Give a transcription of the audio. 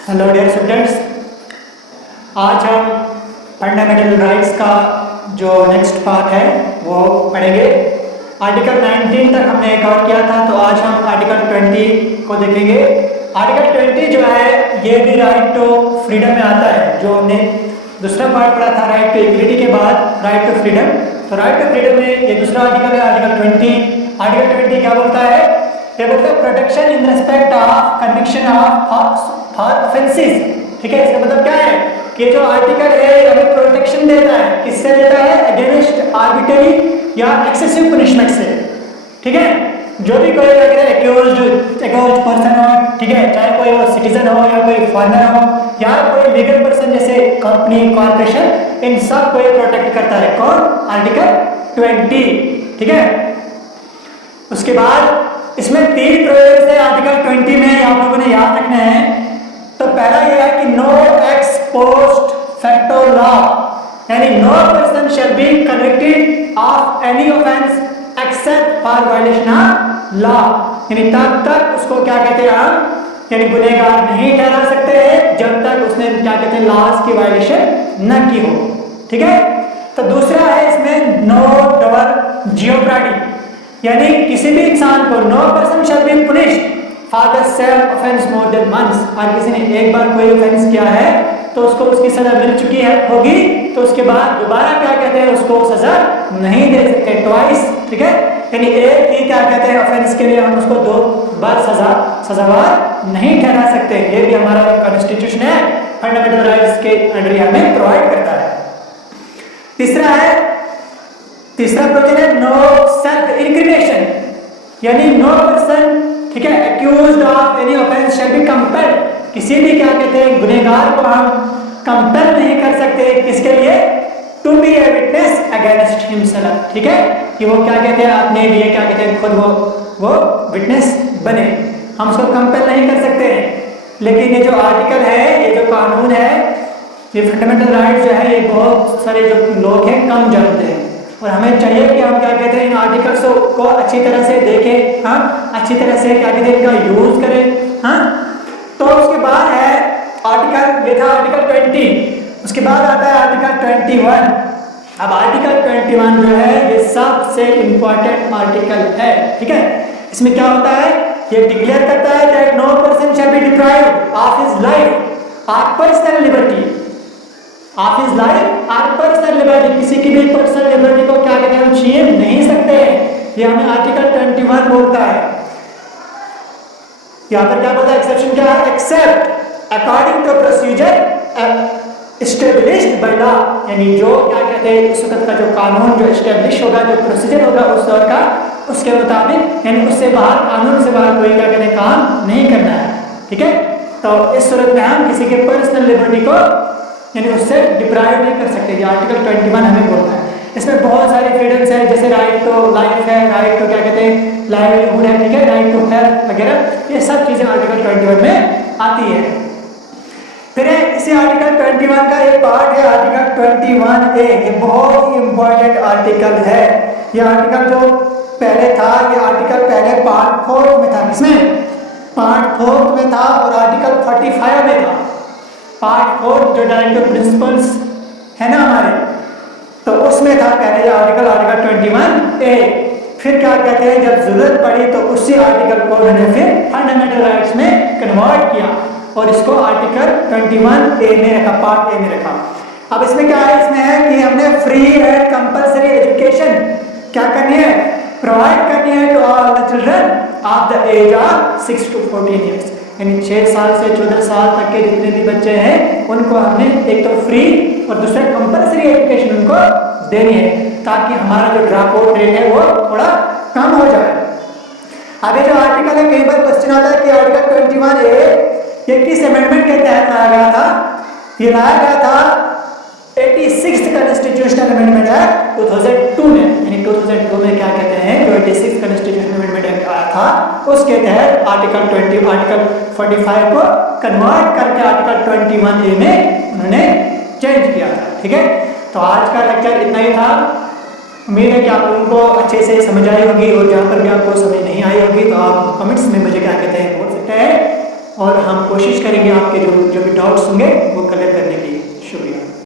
Hello dear students, आज हम fundamental rights का जो नेक्स्ट पार्ट है वो पढ़ेंगे। आर्टिकल 19 तक हमने कवर किया था, तो आज हम आर्टिकल 20 को देखेंगे। आर्टिकल 20 जो है ये भी राइट टू फ्रीडम में आता है। जो हमने दूसरा पार्ट पढ़ा था राइट टू इक्विटी के बाद राइट टू फ्रीडम, तो राइट टू फ्रीडम में ये दूसरा आर्टिकल है आर्टिकल 20। आर्टिकल 20 क्या बोलता है? ये बोलता है protection in respect of conviction of for offences. ठीक है, इसका मतलब क्या है कि जो आर्टिकल है हमें प्रोटेक्शन देता है। किससे देता है? अगेंस्ट आर्बिट्ररी या एक्सेसिव पनिशमेंट से। ठीक है, जो भी कोई अगर एक्यूज्ड पर्सन हो, ठीक है, चाहे कोई वो सिटीजन हो या कोई फॉरेनर हो या कोई लीगल पर्सन जैसे कंपनी कॉर्पोरेशन, इन सब को ये प्रोटेक्ट करता है। कौन? आर्टिकल 20। ठीक है, उसके बाद इसमें 3 प्रोविजन है आर्टिकल 20 में, आप लोगों ने याद रखना है। तो पहला यह है कि no ex post facto law, यानी no person shall be convicted of any offence except for violation of law, यानी तब तक उसको क्या कहते हैं हम, यानी गुनहगार नहीं ठहरा सकते हैं जब तक उसने क्या कहते हैं लॉज की वायलेशन न की हो। ठीक है, तो दूसरा है इसमें नो डबल जियोप्राडी, यानी किसी भी इंसान को no person shall be punished for the same offence more than once. और किसी ने एक बार कोई ऑफेंस किया है तो उसको उसकी सजा मिल चुकी है होगी, तो उसके बाद दोबारा क्या कहते हैं उसको सजा नहीं दे सकते ट्वाइस। ठीक है, यानी एक ही क्या कहते हैं ऑफेंस के लिए हम उसको 2 बार सजावार नहीं ठहरा सकते। ये भी हमारा कॉन्स्टिट्यूशन है, फंडामेंटल राइट्स के अंडर हमें प्रोवाइड करता है। तीसरा प्रोविजन है नो सेल्फ इंक्रिमिनेशन, यानी नो पर्सन, ठीक है, accused of any offence shall be compelled, किसी भी क्या कहते हैं गुनहगार को हम कंपेल नहीं कर सकते किसके लिए? To be a witness against himself. ठीक है, कि वो क्या कहते हैं अपने लिए क्या कहते हैं खुद वो विटनेस बने, हम उसको कंपेल नहीं कर सकते हैं। लेकिन ये जो आर्टिकल है, ये जो कानून है, ये फंडामेंटल राइट जो है, ये बहुत सारे जो लोग हैं कम जानते हैं, और हमें चाहिए कि हम क्या कहते हैं इन आर्टिकल्स को अच्छी तरह से देखें, हाँ, अच्छी तरह से क्या कहते हैं इनका यूज करें। हाँ, तो उसके बाद है आर्टिकल, ये था आर्टिकल 20। उसके बाद आता है आर्टिकल 21। अब आर्टिकल 21 जो है ये सबसे इंपॉर्टेंट आर्टिकल है। ठीक है, इसमें क्या होता है? ये डिक्लेयर करता है that no person shall be deprived of his life और personal liberty, of his life और पर्सनल लिबर्टी, किसी की भी पर्सनल लिबर्टी को क्या कहते हैं हम छीन नहीं सकते। ये हमें आर्टिकल 21 बोलता है। यहाँ पर क्या बोलता है? एक्सेप्शन क्या है? Except according to procedure established by law, यानी जो क्या कहते हैं उस वक्त का जो कानून जो एस्टेब्लिश होगा, जो प्रोसीजर होगा उस दौर का, उसके मुताबिक, यानी उससे बाहर, कानून से बाहर कोई क्या कहते हैं काम नहीं करना है। ठीक है, तो इस सूरत में हम किसी के पर्सनल लिबर्टी को यानी उससे डिप्राइव नहीं कर सकते। ये आर्टिकल 21 हमें बोलता है। इसमें बहुत सारे फ्रीडम्स हैं, जैसे राइट टू लाइफ है, राइट टू क्या कहते हैं लाइवलीहुड है, ठीक है, राइट टू हेल्थ वगैरह, ये सब चीजें आर्टिकल 21 में आती है। फिर इसी आर्टिकल 21 का एक पार्ट है आर्टिकल 21A, ये बहुत ही इंपॉर्टेंट आर्टिकल है। ये आर्टिकल जो पहले था, ये आर्टिकल पहले पार्ट 4 में था, किसमें? पार्ट 4 में था, और आर्टिकल 45 में था। पार्ट 4 जो डायरेक्टिव प्रिंसिपल्स है ना हमारे, तो उसमें था पहले ये आर्टिकल 21A। फिर क्या कहते हैं जब जरूरत पड़ी तो उसी आर्टिकल को उन्होंने फिर फंडामेंटल राइट्स में कन्वर्ट किया और इसको आर्टिकल 21A में रखा, पार्ट A में रखा। अब इसमें क्या है? इसमें है कि हमने फ्री एंड कंपलसरी एजुकेशन क्या करनी है? प्रोवाइड करनी है to all the children of the age of 6 to 14 years, यानी 6 साल से 14 साल तक के जितने भी बच्चे हैं उनको हमने एक तो फ्री और दूसरा कंपलसरी एजुकेशन उनको देनी है, ताकि हमारा जो ड्रॉप आउट रेट है वो थोड़ा कम हो जाए। आगे जो आर्टिकल है, कई बार क्वेश्चन आता है कि आर्टिकल 21A ये किस अमेंडमेंट के तहत लाया गया था? ये लाया गया था 86th कॉन्स्टिट्यूशनल अमेंडमेंट एक्ट 2002 में, यानी 2002 में क्या कहते हैं जो 86th कॉन्स्टिट्यूशनल अमेंडमेंट एक्ट आया था, उसके तहत आर्टिकल 45 को कन्वर्ट करके आर्टिकल 21A में उन्होंने चेंज किया था। ठीक है, तो आज का लेक्चर इतना ही था। उम्मीद है कि आप लोगों को अच्छे से समझ आई होगी, और जहाँ पर भी आपको समझ नहीं आई होगी तो आप कमेंट्स में मुझे क्या कहते हैं बोल सकते हैं। और हम कोशिश करेंगे आपके जो भी डाउट्स होंगे वो क्लियर